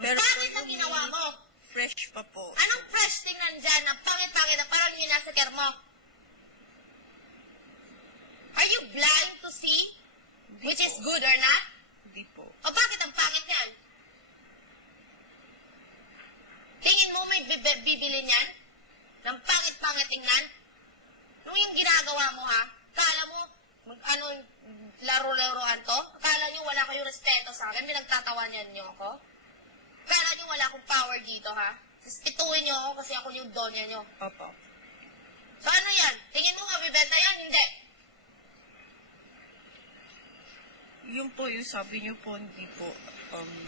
Pero pangit ang ginawa mo. Fresh pa po. Anong fresh tingnan dyan? Ang pangit-pangit na parang yun nasa care mo. Are you blind to see which is good or not? Hindi po. O bakit ang pangit yan? Tingin mo may bibili niyan? Ng pangit-pangit tingnan? Nung yung ginagawa mo ha, kala mo, laro-laroan to? Kala nyo wala kayong respeto sa akin? Pinagtatawanan nyo ako? Kala nyo wala akong power dito ha? Ituin nyo ako kasi ako yung donya nyo. Opo. So ano yan? Tingin mo mabibenta yan? Hindi. Yun po yung sabi niyo po, hindi po.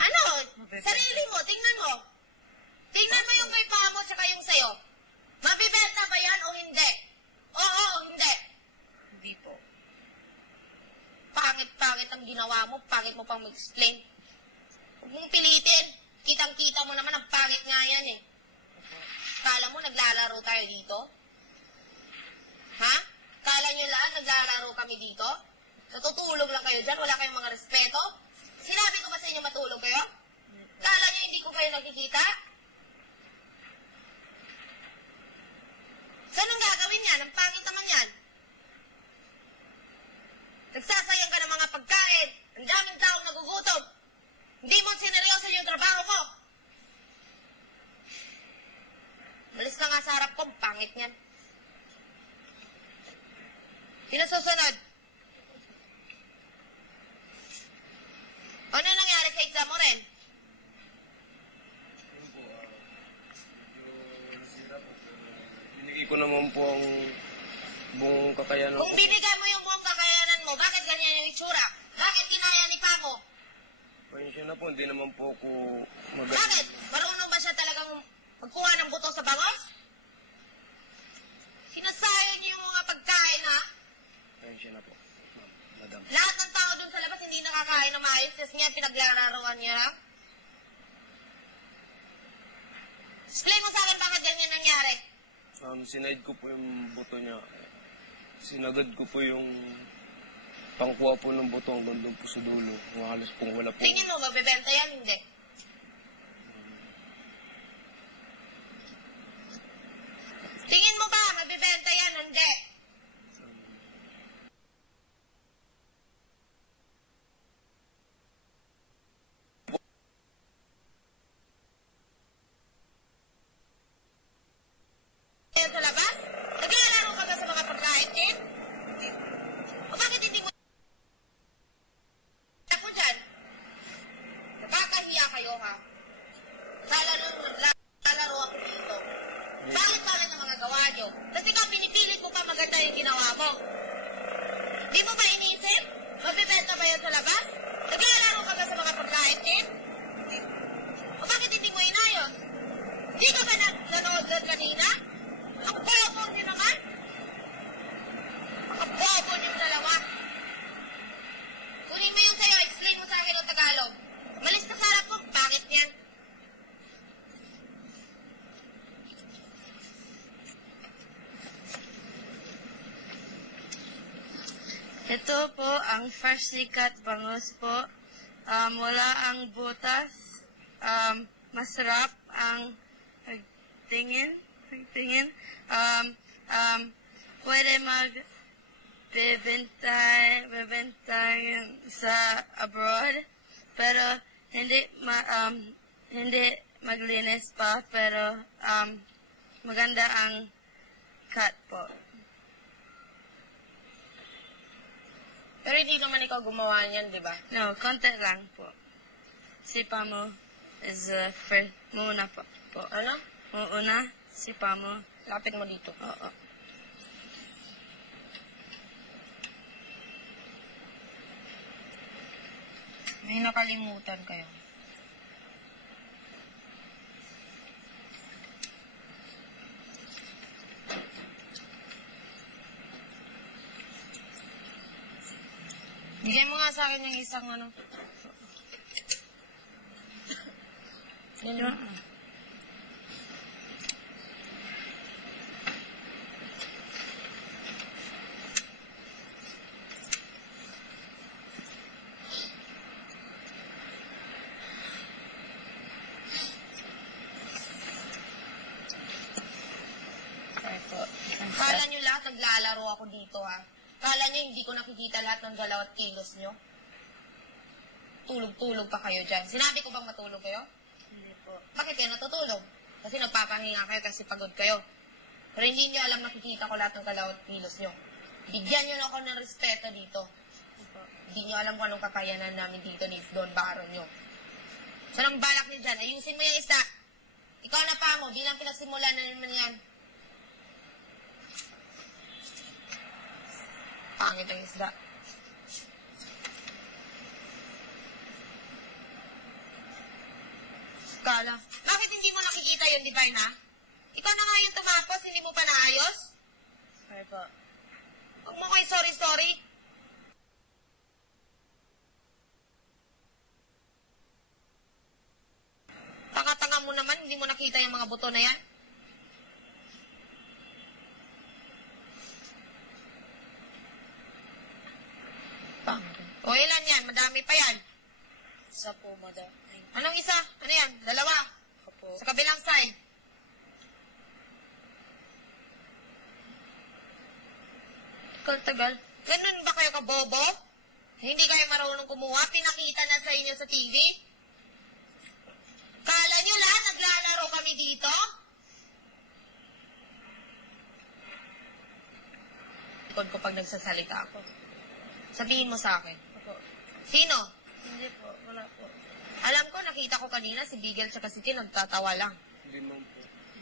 Ano? Mabibenta. Sarili mo, tingnan mo. Tingnan mo yung kay Pamo tsaka yung sayo. Mabibenta ba yan o hindi? Oo, hindi. Hindi po. Pangit-pangit ang ginawa mo, pangit mo pang mag-explain. Huwag mong pilitin. Kitang-kita mo naman ang pangit nga yan eh. Kala mo naglalaro tayo dito? Ha? Kala nyo lahat naglalaro kami dito? Natutulog lang kayo dyan? Wala kayong mga respeto? Sinabi ko ba sa inyo matulog kayo? Kala nyo hindi ko kayo nakikita? So anong gagawin yan? Ang pangit naman yan. Nagsasayang ka ng mga pagkain. Ang daming taong nagugutom. Hindi mo sineryoso yung trabaho mo. Malis ka nga sa harap ko. Pangit niyan. Sino susunod? Ano nangyari sa exam mo rin? Binigay ko naman po ang buong kakayanan ko. Kung binigay mo yung buong kakayanan mo, bakit ganyan yung itsura? Bakit kinaya ni Pamo? Pasensya na po, hindi naman po ako Bakit? Marunong ba siya talagang magkuha ng buto sa bangos? Sinasayang niyo yung mga pagkain, ha? Pasensya na po, madam. Lahat ng tao dun sa labas hindi nakakain na maayos, kasi nga pinaglararuan niya lang. Explain mo sa akin bakit ganyan nangyari. Sinaid ko po yung buto niya. Sinagad ko po yung pangkuha po ng buto hanggang doon po sa dulo. Halos pong wala po. Tingin mo, mabibenta yan? Hindi. Tingin mo ba, mabibenta yan? Hindi. Sa labas? Naglalaro ka ba sa mga pagkain, kid? O bakit hindi mo ako dyan? Nakakahiya kayo, ha? Kala nung naglalaro ako dito. Bakit ang mga gawa nyo? Kasi ikaw pinipilit mo pa maganda yung ginawa mo. Di mo ba inisip? Mabibenta ba yan sa labas? Naglalaro ka ba sa mga pagkain, kid? O bakit hindi mo inayos? Di ka ba nanood doon kanina? Ang bobo nyo naman! Ang bobo nyo dalawa! Kunin mo yung sayo, explain mo sa akin ng Tagalog. Malis ka sa harap ko, bakit yan? Ito po ang fresh sikat bangus po. Wala ang butas. Masarap ang tingin. Pwede bebenta sa abroad, pero hindi maglinis pa, pero maganda ang cut po. Pero hindi naman ikaw gumawa niyan, di ba? No, konti lang po. Si Pamo is first muna po. Ano? Una, si Pamo. Lapit mo dito. Oo. May nakalimutan kayo. Bigyan mo nga sa akin yung isang ano. Yun. dito, ha? Kala nyo hindi ko nakikita lahat ng galaw at kilos nyo? Tulog-tulog pa kayo dyan. Sinabi ko bang matulog kayo? Hindi po. Bakit kayo natutulog? Kasi nagpapahinga kayo kasi pagod kayo. Pero hindi nyo alam nakikita ko lahat ng galaw at kilos nyo. Bigyan nyo na ako ng respeto dito. Hindi nyo alam kung anong kakayanan namin dito ni Don Baron nyo. So, nang balak nyo dyan, ayusin mo yung isda. Ikaw na pa mo, bilang pinasimulan na naman yan. Pangit ang isda. Kala, bakit hindi mo nakikita yun, Divine, ha? Ikaw na nga yung tumapos, hindi mo pa naayos? Sorry po. Huwag mo kayo sorry-sorry. Tanga-tanga mo naman, hindi mo nakita yung mga buto na yan. O ilan yan? Madami pa yan. Isa po, madam. Anong isa? Ano yan? Dalawa? Opo. Sa kabilang side. Tagal. Ganun ba kayo kabobo? Hindi kayo marunong kumuha? Pinakita na sa inyo sa TV? Kala nyo lahat naglalaro kami dito? Likod ko pag nagsasalita ako. Sabihin mo sa akin. Opo. Sino? Hindi po. Wala po. Alam ko, nakita ko kanina si Bigel tsaka si Tin nagtatawa lang. Hindi man po.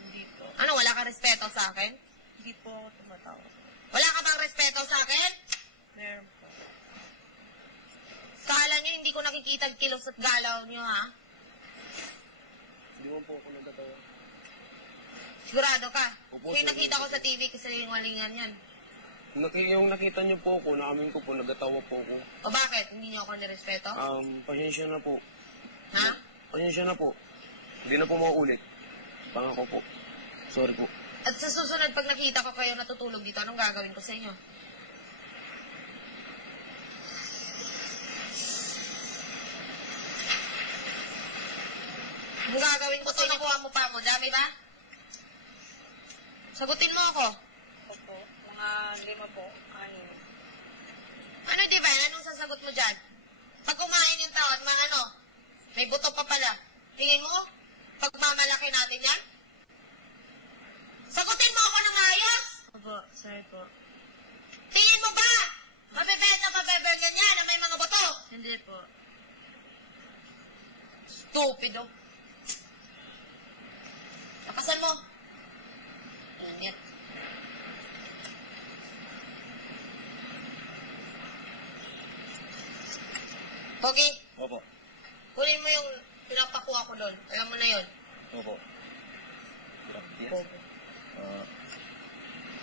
Hindi po. Ano, wala ka respeto sa akin? Hindi po ako tumatawa. Wala ka bang respeto sa akin? Meron po. Kala nyo hindi ko nakikita ang kilos at galaw nyo, ha? Hindi man po ako nagkatawa. Sigurado ka? Opo, Yung sir. nakita ko sa TV kasi yung walingan yan. Yung nakita niyo po ako, naamin ko po, nagkatawa po ako. O bakit? Hindi nyo ako nirespeto? Pasensya na po. Ha? Pasensya na po. Hindi na po mauulit. Pangako po. Sorry po. At sa susunod, pag nakita ko kayo natutulog dito, anong gagawin ko sa inyo? Anong gagawin ko sa inyo? Nakuha mo pa mo? Dami ba? Sagutin mo ako. Opo. Mga 5 po. 6. Ano, di ba? Anong sasagot mo dyan? Pag kumain yung tao at maano, may buto pa pala. Tingin mo, pagmamalaki natin yan? Sagutin mo ako ng ayos! Opo. Sorry po. Tingin mo ba? Mabibenta pa bebergan yan na may mga buto? Hindi po. Stupido. Lakasan mo. Init. Pogi, Opo. kunin mo yung pinapakuha ko doon. Alam mo na yun. Opo. Pogi.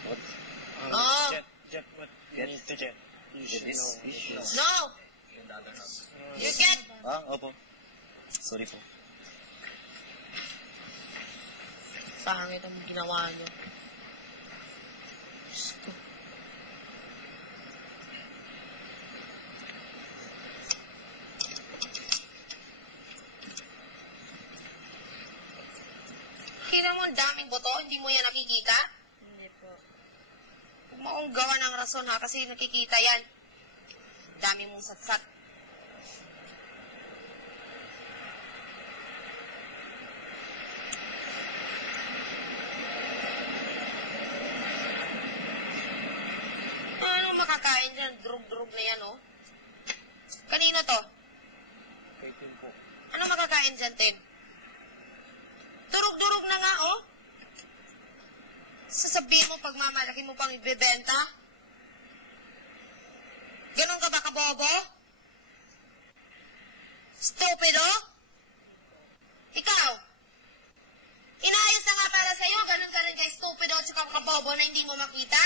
What? Oh. Jet, what you need to check? No! You get... Opo. Sorry po. Pangit ang ginawa nyo. Diyos ko. Kina mo, ang daming boto, hindi mo yan nakikita? Hindi po. Huwag mo akong gawa ng rason ha, kasi nakikita yan. Dami mong satsat. Ano makakain dyan? Drug-drug na yan, oh. Kanino to? Kay Tim po. Ano makakain dyan, Tin? Durug-durug na nga, oh. Sasabihin mo, pagmamalaki mo pang ibebenta? Ganon ka ba kabobo? Stupido? Ikaw? Inayos na nga para sa'yo, ganon ka rin kay stupido at saka kabobo na hindi mo makita?